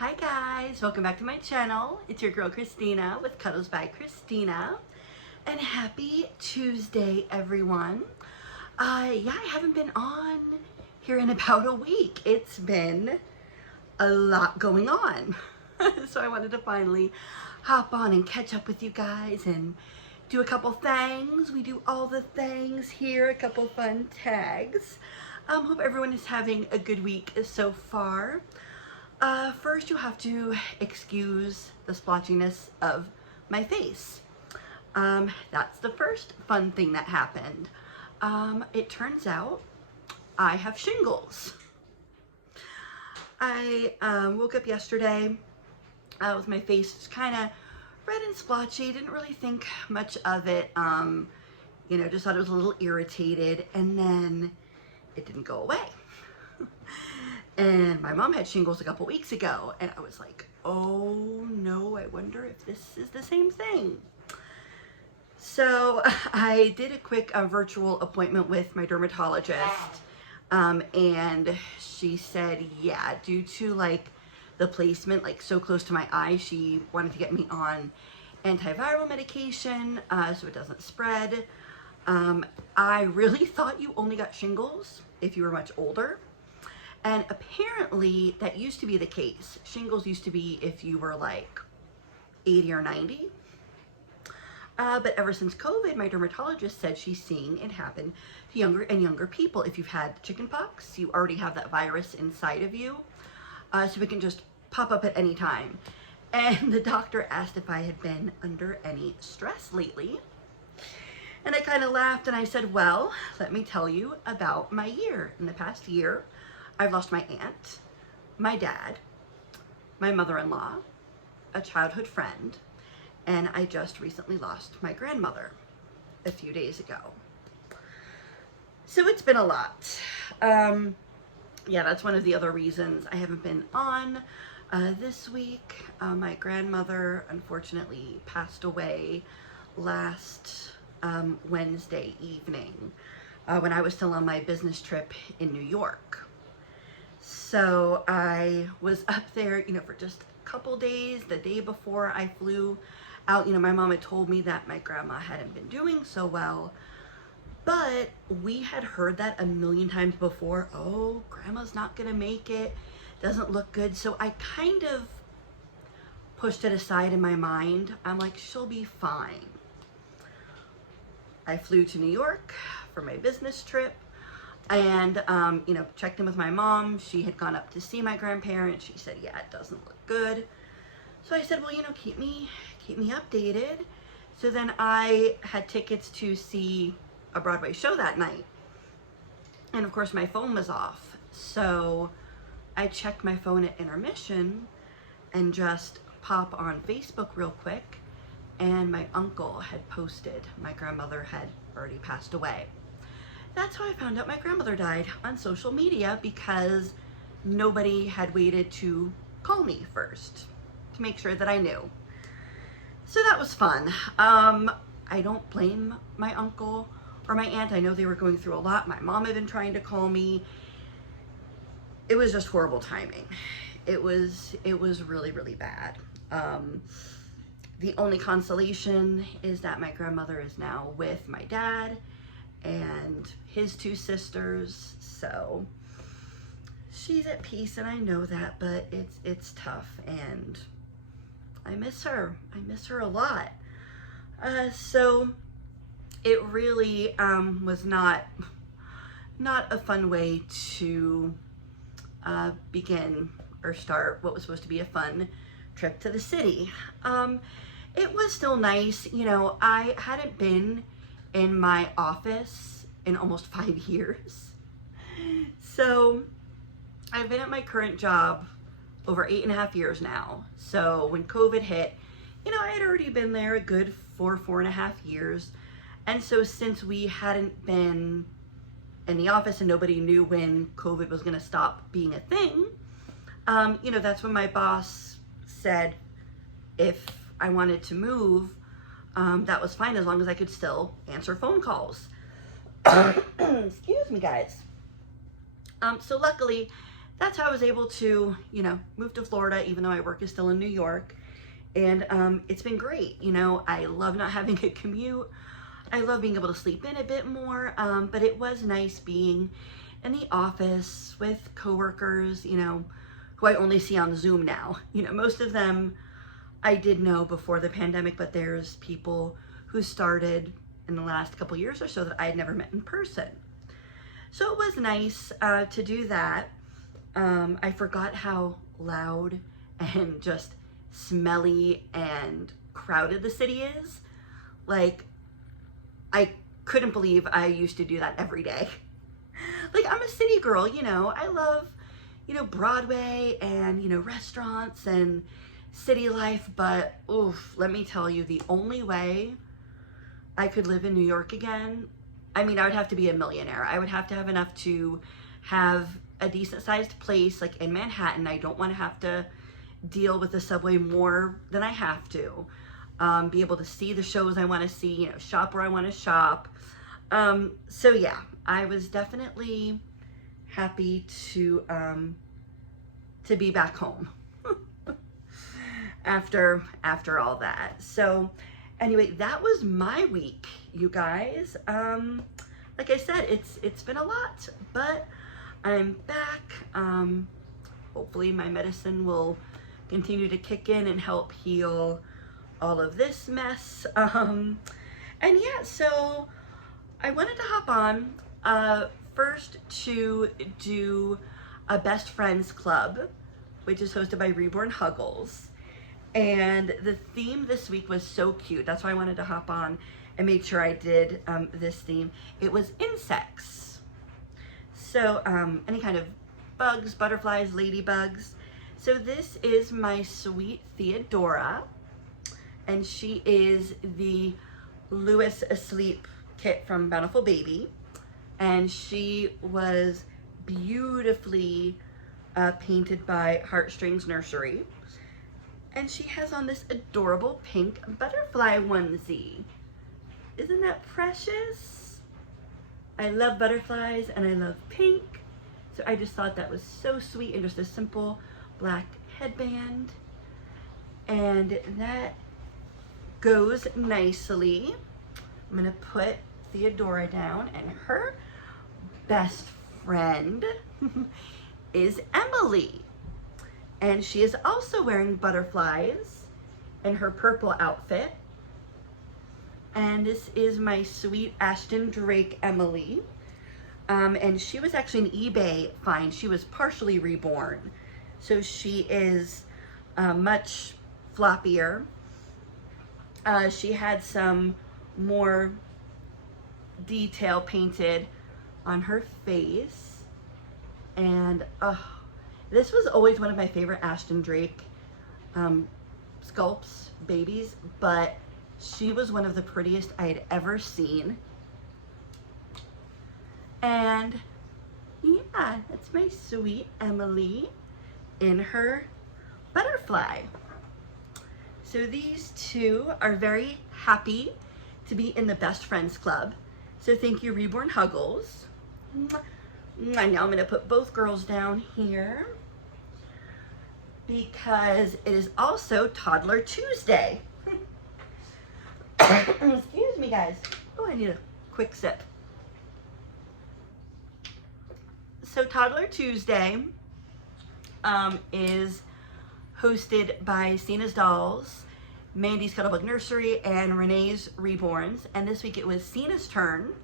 Hi guys, welcome back to my channel. It's your girl Christina with Cuddles by Christina. And happy Tuesday, everyone. Yeah, I haven't been on here in about a week. It's been a lot going on. So I wanted to finally hop on and catch up with you guys and do a couple things. We do all the things here, a couple fun tags. Hope everyone is having a good week so far. First you have to excuse the splotchiness of my face. That's the first fun thing that happened. It turns out I have shingles. I woke up yesterday with my face just kind of red and splotchy. Didn't really think much of it. Just thought it was a little irritated, and then it didn't go away. And my mom had shingles a couple weeks ago, and I was like, oh no, I wonder if this is the same thing. So I did a quick virtual appointment with my dermatologist, and she said, yeah, due to like the placement like so close to my eye, she wanted to get me on antiviral medication so it doesn't spread. I really thought you only got shingles if you were much older. And apparently that used to be the case. Shingles used to be if you were like 80 or 90. But ever since COVID, my dermatologist said she's seeing it happen to younger and younger people. If you've had chickenpox, you already have that virus inside of you. So it can just pop up at any time. And the doctor asked if I had been under any stress lately. And I kind of laughed and I said, well, let me tell you about my year. In the past year, I've lost my aunt, my dad, my mother-in-law, a childhood friend, and I just recently lost my grandmother a few days ago. So it's been a lot. Yeah, that's one of the other reasons I haven't been on this week. My grandmother unfortunately passed away last Wednesday evening when I was still on my business trip in New York. So I was up there, for just a couple days. The day before I flew out, my mom had told me that my grandma hadn't been doing so well, but we had heard that a million times before. Oh, grandma's not gonna make it, doesn't look good. So I kind of pushed it aside in my mind. I'm like, she'll be fine. I flew to New York for my business trip. And, checked in with my mom. She had gone up to see my grandparents. She said, yeah, it doesn't look good. So I said, well, keep me updated. So then I had tickets to see a Broadway show that night. And of course my phone was off. So I checked my phone at intermission and just pop on Facebook real quick. And my uncle had posted my grandmother had already passed away. That's how I found out my grandmother died, on social media, because nobody had waited to call me first to make sure that I knew. So that was fun. I don't blame my uncle or my aunt. I know they were going through a lot. My mom had been trying to call me. It was just horrible timing. It was really, really bad. The only consolation is that my grandmother is now with my dad and his two sisters, so she's at peace, and I know that, but it's tough, and I miss her. I miss her a lot. So it really was not a fun way to begin or start what was supposed to be a fun trip to the city. It was still nice. I hadn't been in my office in almost 5 years. So I've been at my current job over 8.5 years now. So when COVID hit, I had already been there a good 4.5 years. And so since we hadn't been in the office and nobody knew when COVID was gonna stop being a thing, that's when my boss said if I wanted to move, that was fine as long as I could still answer phone calls. Excuse me, guys. So luckily that's how I was able to, you know, move to Florida, even though my work is still in New York. And it's been great. You know, I love not having a commute. I love being able to sleep in a bit more, but it was nice being in the office with coworkers, you know, who I only see on Zoom now. You know, most of them I did know before the pandemic, but there's people who started in the last couple years or so that I had never met in person. So it was nice to do that. I forgot how loud and just smelly and crowded the city is. Like, I couldn't believe I used to do that every day. Like, I'm a city girl, you know, I love, you know, Broadway and, you know, restaurants and city life, but oof, let me tell you, the only way I could live in New York again, I mean, I would have to be a millionaire. I would have to have enough to have a decent sized place like in Manhattan. I don't want to have to deal with the subway more than I have to. Be able to see the shows I want to see, you know, shop where I want to shop. So yeah, I was definitely happy to be back home after all that. So anyway, that was my week, you guys. Like I said, it's been a lot, but I'm back. Hopefully my medicine will continue to kick in and help heal all of this mess. And yeah, so I wanted to hop on first to do a best friends club, which is hosted by Reborn Huggles. And the theme this week was so cute. That's why I wanted to hop on and make sure I did this theme. It was insects. So any kind of bugs, butterflies, ladybugs. So this is my sweet Theodora, and she is the Louis Asleep kit from Bountiful Baby, and she was beautifully painted by Heartstrings Nursery, and she has on this adorable pink butterfly onesie. Isn't that precious? I love butterflies and I love pink, so I just thought that was so sweet, and just a simple black headband, and that goes nicely. I'm gonna put Theodora down, and her best friend is Emily, and she is also wearing butterflies in her purple outfit. And this is my sweet Ashton Drake Emily, and she was actually an eBay find. She was partially reborn, so she is much floppier. She had some more detail painted on her face, and this was always one of my favorite Ashton Drake sculpts, babies, but she was one of the prettiest I had ever seen. And yeah, that's my sweet Emily in her butterfly. So these two are very happy to be in the Best Friends Club. So thank you, Reborn Huggles. And now I'm gonna put both girls down here because it is also Toddler Tuesday. Excuse me, guys. Oh, I need a quick sip. So Toddler Tuesday is hosted by Cena's Dolls, Mandy's Scuttlebug Nursery, and Renee's Reborns. And this week it was Cena's turn,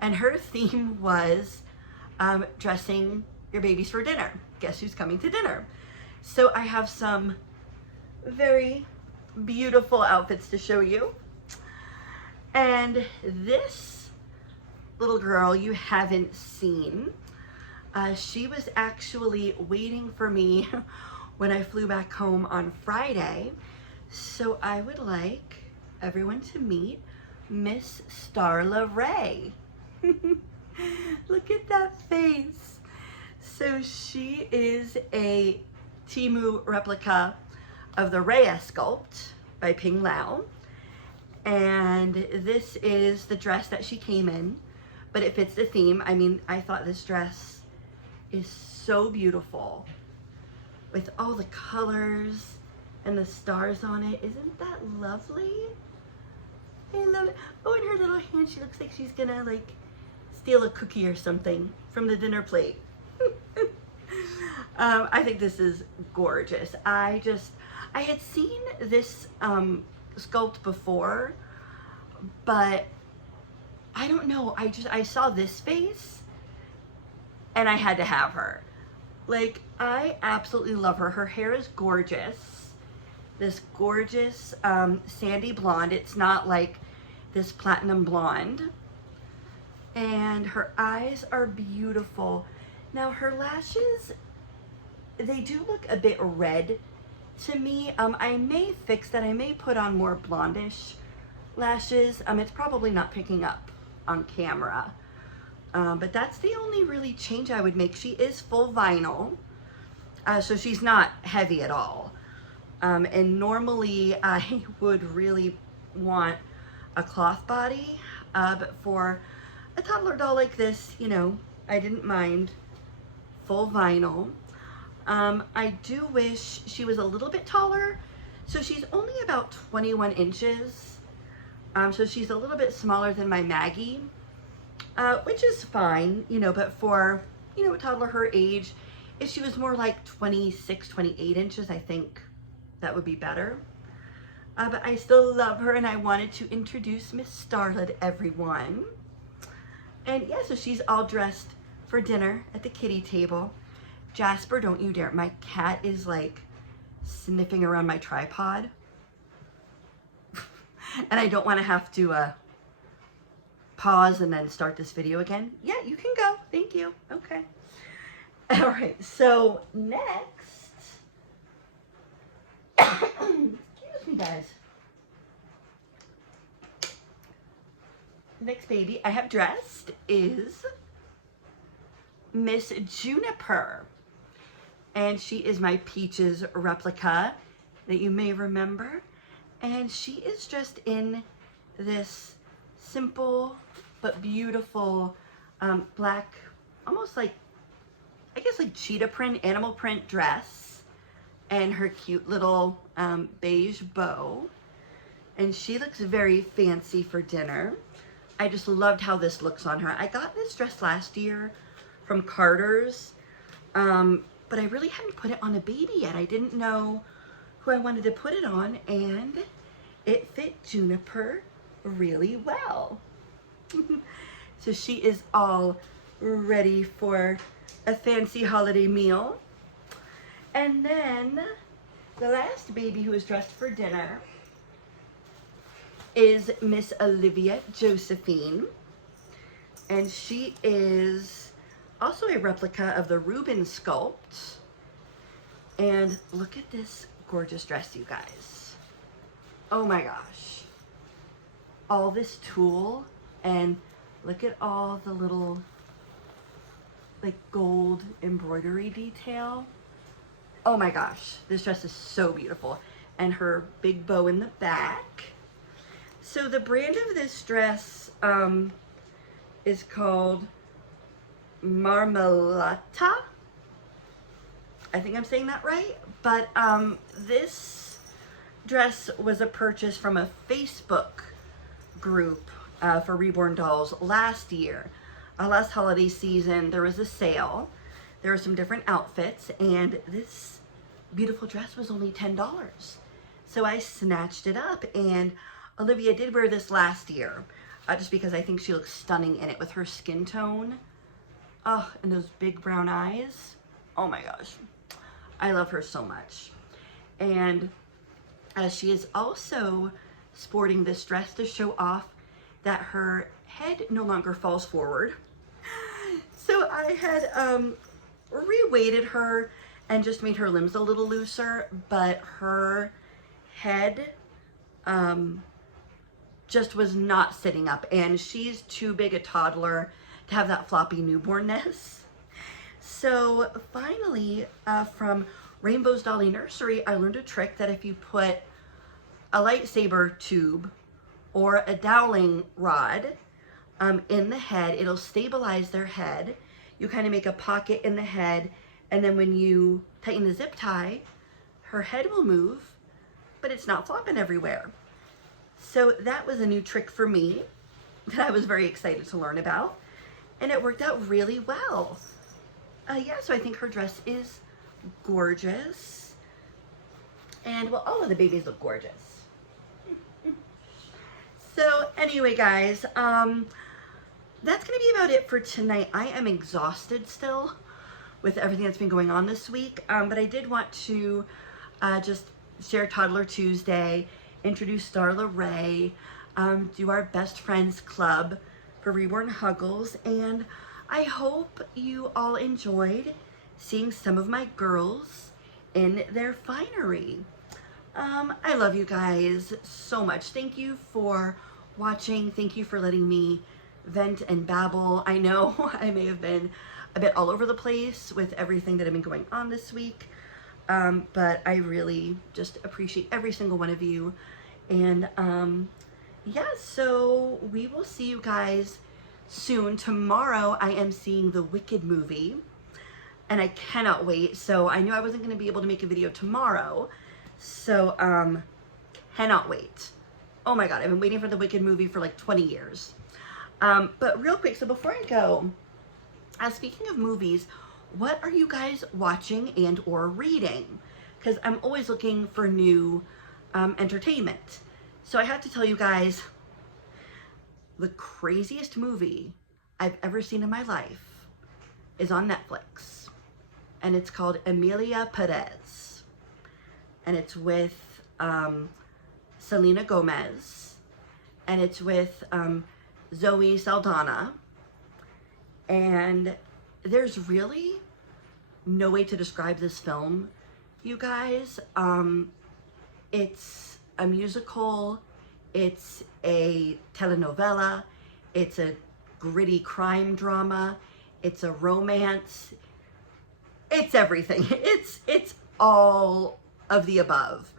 and her theme was dressing your babies for dinner. Guess who's coming to dinner? So I have some very beautiful outfits to show you. And this little girl you haven't seen, she was actually waiting for me when I flew back home on Friday. So I would like everyone to meet Miss Starla Ray. Look at that face. So she is a Temu replica of the Rhea sculpt by Ping Lao. And this is the dress that she came in, but it fits the theme. I mean, I thought this dress is so beautiful with all the colors and the stars on it. Isn't that lovely? I love it. Oh, and her little hand, she looks like she's gonna like steal a cookie or something from the dinner plate. I think this is gorgeous. I had seen this sculpt before, but I don't know. I saw this face and I had to have her. Like, I absolutely love her. Her hair is gorgeous. This gorgeous sandy blonde. It's not like this platinum blonde. And her eyes are beautiful. Now her lashes, they do look a bit red to me. I may fix that. I may put on more blondish lashes. It's probably not picking up on camera. But that's the only really change I would make. She is full vinyl, so she's not heavy at all. And normally I would really want a cloth body, but for a toddler doll like this, you know, I didn't mind full vinyl. I do wish she was a little bit taller. So she's only about 21 inches. So she's a little bit smaller than my Maggie, which is fine, you know, but for, you know, a toddler her age, if she was more like 26, 28 inches, I think that would be better. But I still love her, and I wanted to introduce Miss Starlet, everyone. And yeah, so she's all dressed for dinner at the kitty table. Jasper, don't you dare. My cat is like sniffing around my tripod. And I don't want to have to pause and then start this video again. Yeah, you can go. Thank you. Okay. All right, so next, excuse me guys. The next baby I have dressed is Miss Juniper. And she is my Peaches replica that you may remember. And she is dressed in this simple but beautiful black, almost like, I guess like cheetah print, animal print dress, and her cute little beige bow. And she looks very fancy for dinner. I just loved how this looks on her. I got this dress last year from Carter's, but I really hadn't put it on a baby yet. I didn't know who I wanted to put it on, and it fit Juniper really well. So she is all ready for a fancy holiday meal. And then the last baby who is dressed for dinner is Miss Olivia Josephine. And she is also a replica of the Reuben sculpt. And look at this gorgeous dress, you guys. Oh my gosh. All this tulle, and look at all the little like gold embroidery detail. Oh my gosh, this dress is so beautiful. And her big bow in the back. So the brand of this dress is called Marmolata. I think I'm saying that right. But this dress was a purchase from a Facebook group for Reborn Dolls last year. Last holiday season, there was a sale. There were some different outfits, and this beautiful dress was only $10. So I snatched it up, and Olivia did wear this last year, just because I think she looks stunning in it with her skin tone. Oh, and those big brown eyes. Oh my gosh. I love her so much. And she is also sporting this dress to show off that her head no longer falls forward. So I had re-weighted her and just made her limbs a little looser, but her head just was not sitting up, and she's too big a toddler to have that floppy newbornness. So finally, from Rainbow's Dolly Nursery, I learned a trick that if you put a lightsaber tube or a doweling rod in the head, it'll stabilize their head. you kind of make a pocket in the head, and then when you tighten the zip tie, her head will move, but it's not flopping everywhere. So that was a new trick for me that I was very excited to learn about, and it worked out really well. Yeah, so I think her dress is gorgeous, and well, all of the babies look gorgeous. So anyway, guys, that's gonna be about it for tonight. I am exhausted still with everything that's been going on this week, but I did want to just share Toddler Tuesday, introduce Starla Ray, do our Best Friends Club for Reborn Huggles, and I hope you all enjoyed seeing some of my girls in their finery. I love you guys so much. Thank you for watching. Thank you for letting me vent and babble. I know I may have been a bit all over the place with everything that have been going on this week, but I really just appreciate every single one of you. And yeah, so we will see you guys soon. Tomorrow I am seeing the Wicked movie, and I cannot wait. So I knew I wasn't going to be able to make a video tomorrow, so cannot wait. Oh my god, I've been waiting for the Wicked movie for like 20 years. But real quick, so before I go, speaking of movies, what are you guys watching and or reading? Because I'm always looking for new entertainment. So I have to tell you guys, the craziest movie I've ever seen in my life is on Netflix, and it's called Emilia Perez, and it's with Selena Gomez, and it's with Zoe Saldana, and there's really no way to describe this film, you guys. It's a musical, it's a telenovela, it's a gritty crime drama, it's a romance, it's everything. It's all of the above.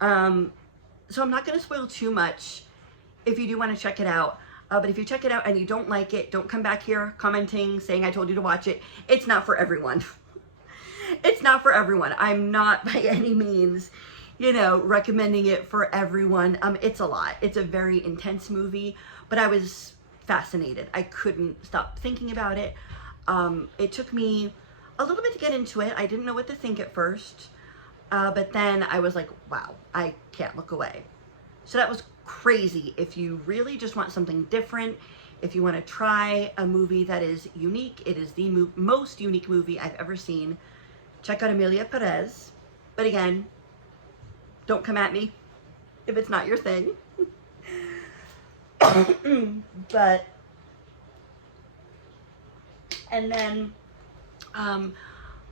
So I'm not going to spoil too much if you do want to check it out. But if you check it out and you don't like it, don't come back here commenting, saying I told you to watch it. It's not for everyone. It's not for everyone. I'm not by any means, you know, recommending it for everyone. It's a lot. It's a very intense movie, but I was fascinated. I couldn't stop thinking about it. It took me a little bit to get into it. I didn't know what to think at first, but then I was like, wow, I can't look away. So that was crazy. If you really just want something different, if you want to try a movie that is unique, it is the most unique movie I've ever seen. Check out Emilia Perez. But again, don't come at me if it's not your thing. But, and then,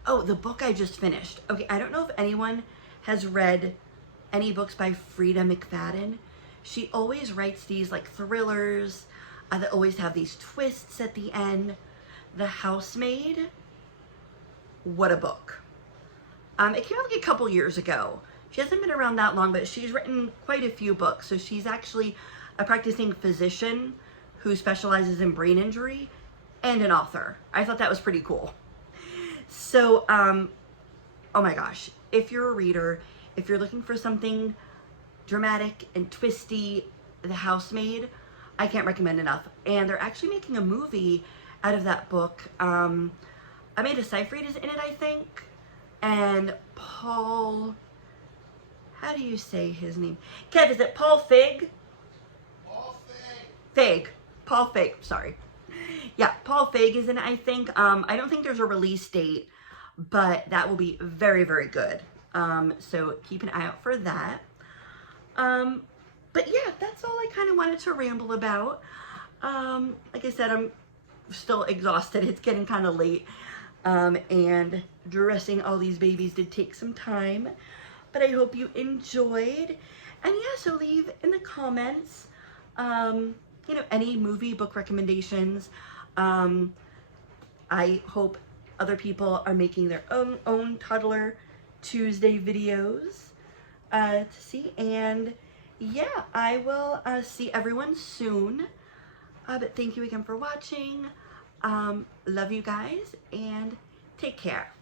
oh, the book I just finished. Okay, I don't know if anyone has read any books by Frida McFadden. She always writes these like thrillers that always have these twists at the end. The Housemaid, what a book. It came out like a couple years ago. She hasn't been around that long, but she's written quite a few books. So she's actually a practicing physician who specializes in brain injury and an author. I thought that was pretty cool. So, oh my gosh, if you're a reader, if you're looking for something dramatic and twisty, The Housemaid, I can't recommend enough. And they're actually making a movie out of that book. Amanda Seyfried is in it, I think. And Paul, how do you say his name? Kev, is it Paul Feig? Paul Feig. Feig. Paul Feig, sorry. Yeah, Paul Feig is in it, I think. I don't think there's a release date, but that will be very, very good. So keep an eye out for that. But yeah, that's all I kind of wanted to ramble about. Like I said, I'm still exhausted. It's getting kind of late. And dressing all these babies did take some time, but I hope you enjoyed. And yeah, so leave in the comments, you know, any movie, book recommendations. I hope other people are making their own Toddler Tuesday videos to see. And yeah, I will see everyone soon. But thank you again for watching. love you guys and take care.